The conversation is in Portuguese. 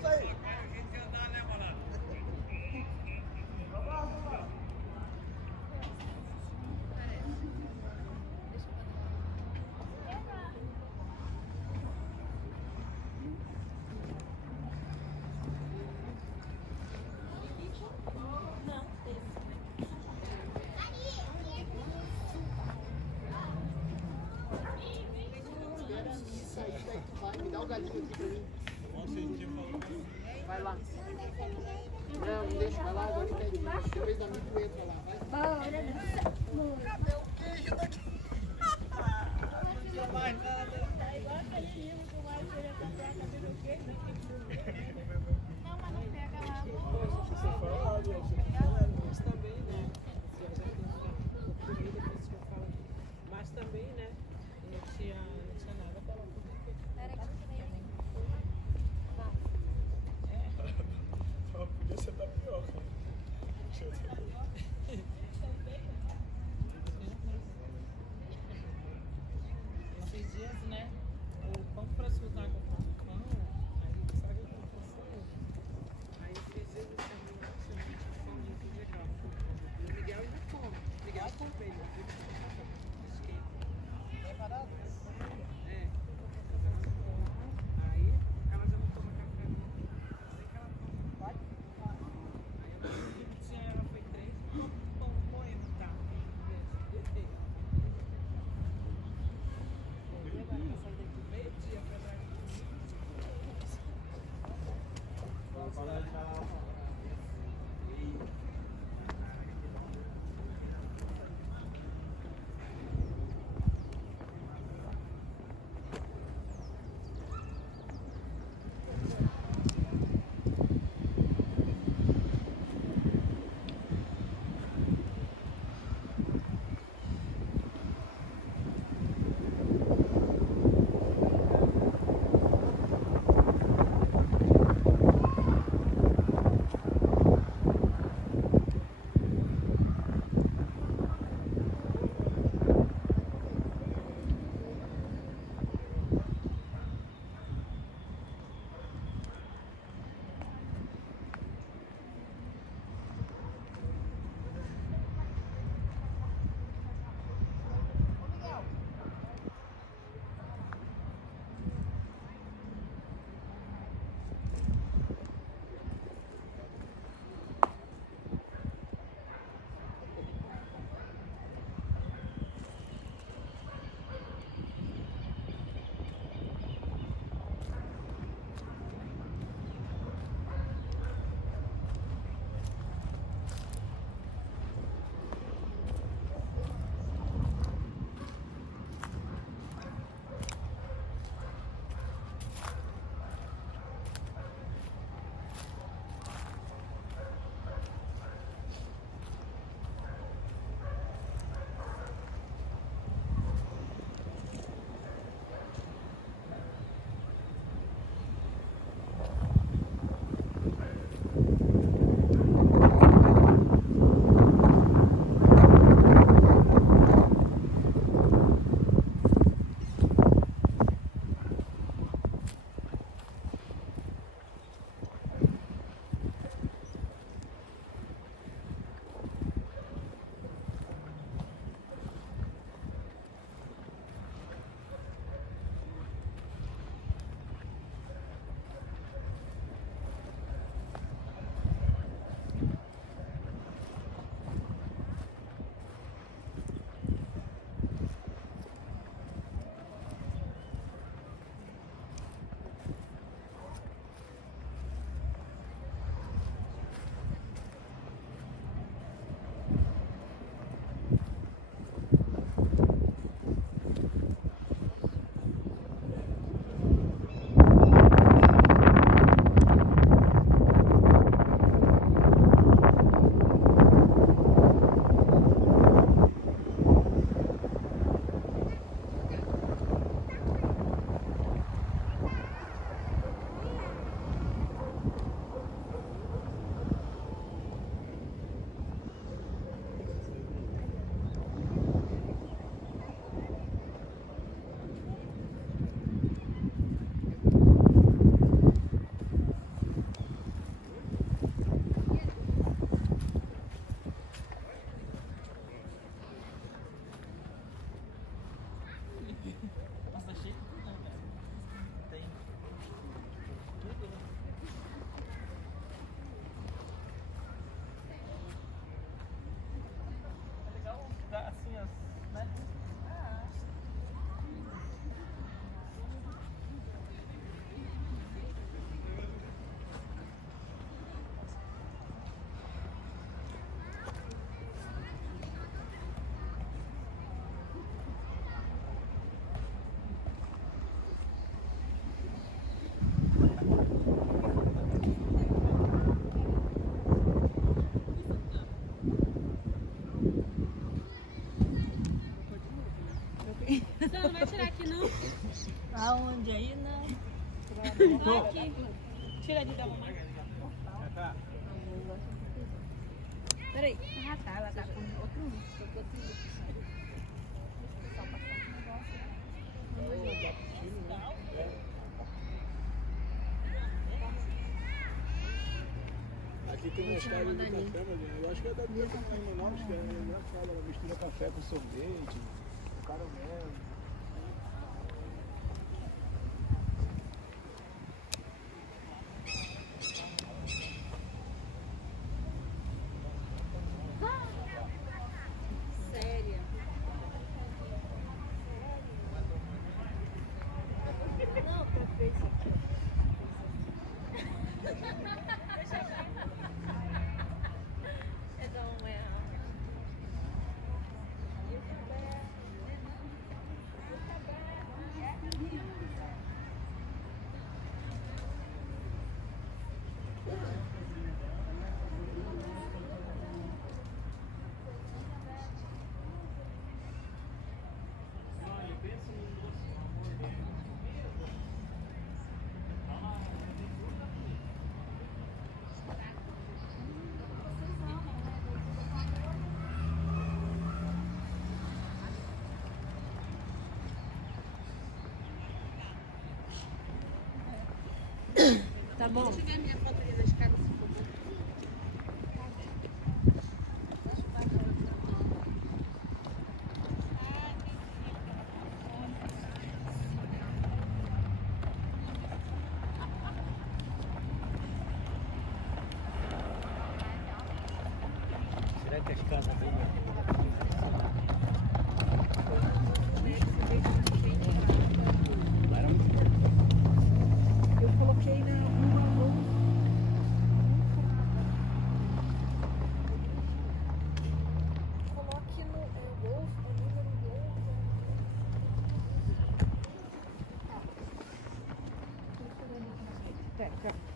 isso aí. Isso aí, daí tu vai, me dá o galinho aqui pra mim. Vai lá. Não, não deixa, vai lá, agora depois da minha tu entra lá, vai. Cadê o queijo daqui? Não tinha mais nada. Tá igual aquele livro que o Mário queria comprar, cadê o queijo? Não, mas não pega lá. Você fala, você fala, mas também, né? Mas também, né? Não tinha nada para comer. Só podia ser tapioca. Esses dias, né? O pão próximo da comprando pão, aí sabe o que aconteceu? Aí esses dias eu chamei lá, chamei de pão muito legal. E o Miguel ainda come. Miguel come ele, é barato? É. Aí ela já não toma café. Sei que ela toma. Pode? Aí ela foi 3 pão moendo, tá? Vou levar pra sair daqui meio-dia pra dar Aonde aí não? Aqui. Tira ali da mamãe. Peraí. Ah, tá. Ela tá com outro lixo. Aqui tem uma escada de café, mas eu acho que é da minha irmã, não, acho que é engraçado, ela mistura café com sorvete, com caramelo. Sério? Não, pra ver isso aqui. É da Tá bom. Se tiver minha foto ali na escada, se for bom. Será que as casas dele Eu coloquei na rua. Coloque no Wolf, o número Wolf.